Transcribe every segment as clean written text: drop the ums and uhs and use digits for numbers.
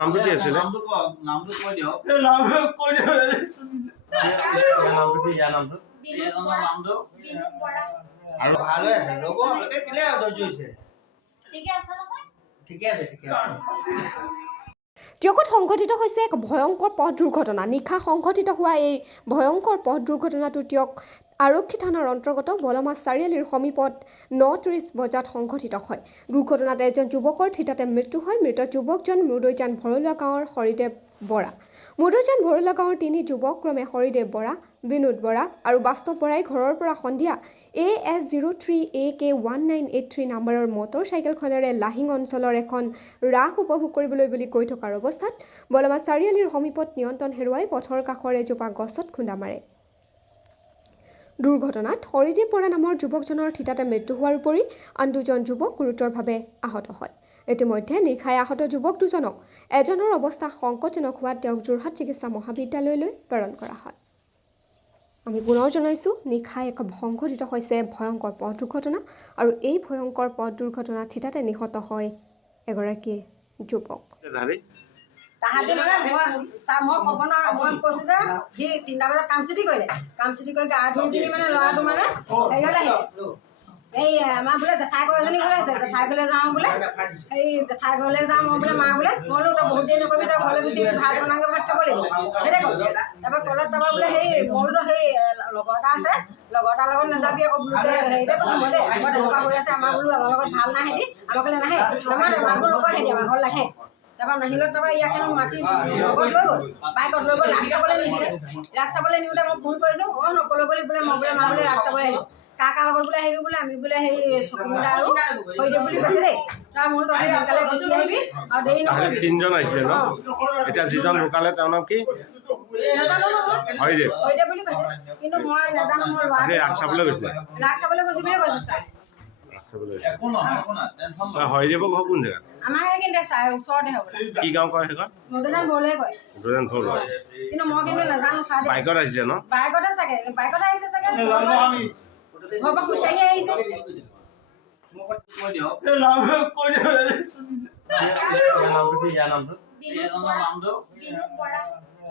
নামটো কি আছিলে? নামটো কৈ দিয়ক। নামটো কি ইয়াৰ নামটো? নামটো আৰু ভাল হৈ আছে ৰ'ব আপোনালোকে কেলে ধৈৰ্য হৈছে ঠিকে আছে নহয়? ঠিকে আছে টিয়কত সংঘটিত হৈছে এক ভয়ংকৰ পথ দুৰ্ঘটনা। নিশা সংঘটিত হোৱা এই ভয়ংকৰ পথ দুৰ্ঘটনাটো টিয়ক আৰক্ষী থানাৰ অন্তৰ্গত বলমা চাৰিআলিৰ সমীপত 9:30 বজাত সংঘটিত হয়। দুৰ্ঘটনাত এজন যুৱকৰ থিতাতে মৃত্যু হয়। মৃত যুৱকজন মুদৈজান ভৰলুৱা গাঁৱৰ হৰিদেৱ বৰা। মুদৈজান ভৰলুৱা গাঁৱৰ তিনি যুৱক ক্ৰমে হৰিদেৱ বৰা, বিনোদ বৰা আৰু বাস্তৱ বৰাই ঘৰৰ পৰা সন্ধিয়া AS03AK1983 নম্বৰৰ মটৰ চাইকেলখনেৰে লাহিং অঞ্চলৰ এখন ৰাস উপভোগ কৰিবলৈ বুলি গৈ থকাৰ অৱস্থাত বলমা চাৰিআলিৰ সমীপত নিয়ন্ত্ৰণ হেৰুৱাই পথৰ কাষৰ এজোপা গছত খুন্দা মাৰে। দুৰ্ঘটনাত হৰিদেৱ বৰা নামৰ যুৱকজনৰ থিতাতে মৃত্যু হোৱাৰ উপৰি আন দুজন যুৱক গুৰুতৰভাৱে আহত হয়। ইতিমধ্যে নিশাই আহত যুৱক দুজনক এজনৰ অৱস্থা সংকটজনক হোৱাত তেওঁক যোৰহাট চিকিৎসা মহাবিদ্যালয়লৈ প্ৰেৰণ কৰা হয়। আমি পুনৰ জনাইছোঁ, নিশাই এক সংঘটিত হৈছে ভয়ংকৰ পথ দুৰ্ঘটনা আৰু এই ভয়ংকৰ পথ দুৰ্ঘটনাত থিতাতে নিহত হয় এগৰাকী যুৱক। তাহাঁতি মানে মই ক'ব নোৱাৰোঁ, মই কৈছোঁ যে সি 3টা বজাত কাম ছুটি কৰিলে, কাম ছুটি কৰি গা ধুই পিনি মানে ল'ৰাটো মানে হেৰিয়ত আহিলে, এই আমাৰ বোলে জেঠাই ঘৰ এজনী ঘৰলৈ আছে, জেঠাই ঘৰলৈ যাওঁ বোলে, এই জেঠাই ঘৰলৈ যাওঁ মই বোলে মা বোলে, মই বোলো তই বহুত দেৰি নকৰিবি, তই ঘৰলৈ গুচি ভাত বনাওঁগৈ, ভাত খাব লাগিব সেইটোৱে ক'লো। তাৰপৰা ক'লত তাৰপৰা বোলে সেই মই বোলো সেই লগৰ এটা আছে, লগৰ এটাৰ লগত নাযাবি আকৌ বোলো হেৰিতে কৈছোঁ মই দেই, আকৌ তেনেকুৱা হৈ আছে আমাৰ বোলো আমাৰ লগত ভাল নাহে দি আমাৰ ঘৰলৈ নাহে, আমাৰ মাতবোৰ নকয় সিহঁতি আমাৰ ঘৰলৈ নাহে। তাৰপৰা নাহিলত তাৰপৰা ইয়াকে মাতি লগত লৈ গ'ল, বাইকত লৈ গ'ল, ৰাস চাবলৈ নিছিলে। ৰাস চাবলৈ নিওঁতে মই ফোন কৰিছোঁ, নকলৈ বুলি বোলে মই বোলে মা বোলে ৰাস চাবলৈ আহিলোঁ, কাৰ লগত বোলে আহিলোঁ বোলে আমি বোলে সেই চকুমুদা আৰু হৰিদেৱ বুলি কৈছে দেই। তাৰ মোৰ তহঁতি সোনকালে গুচি আহিবি আৰু দেৰি নকৰিবি। তিনিজন আহিছিলে ন? এতিয়া যিজন ঢুকালে তেওঁৰ নাম কি? নাজানো নহয়, হৰিদেৱ হৰিদেৱ বুলি কৈছে, কিন্তু মই নাজানো মোৰ ল'ৰা ৰাস চাবলৈ গৈছিলে। ৰাস চাবলৈ গৈছোঁ বুলিয়ে কৈছোঁ ছাৰ। হৰিদেৱৰ ঘৰ কোন জেগাত? আমাৰ সেইখিনিতে ছাৰ ওচৰতে হ'ব কি গাঁও কয় সেইখন? মুদৈজান ভৰলুৱাই কয়, কিন্তু মই কিন্তু নাজানো ছাৰ। বাইকত আহিছিলে ন? বাইকতে চাগে, বাইকতে আহিছে চাগে, ঘৰৰ পৰা খোজকাঢ়ি আহিছে। কৈ দিয়ক। নামটো কি ইয়াৰ নামটো? নামটো বিনোদ বৰা।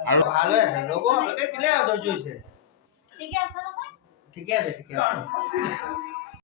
আৰু ভাল হৈ আছে ৰ'ব আপোনালোকে কেলে ধৈৰ্য হৈছে ঠিকে আছে নহয়? ঠিকে আছে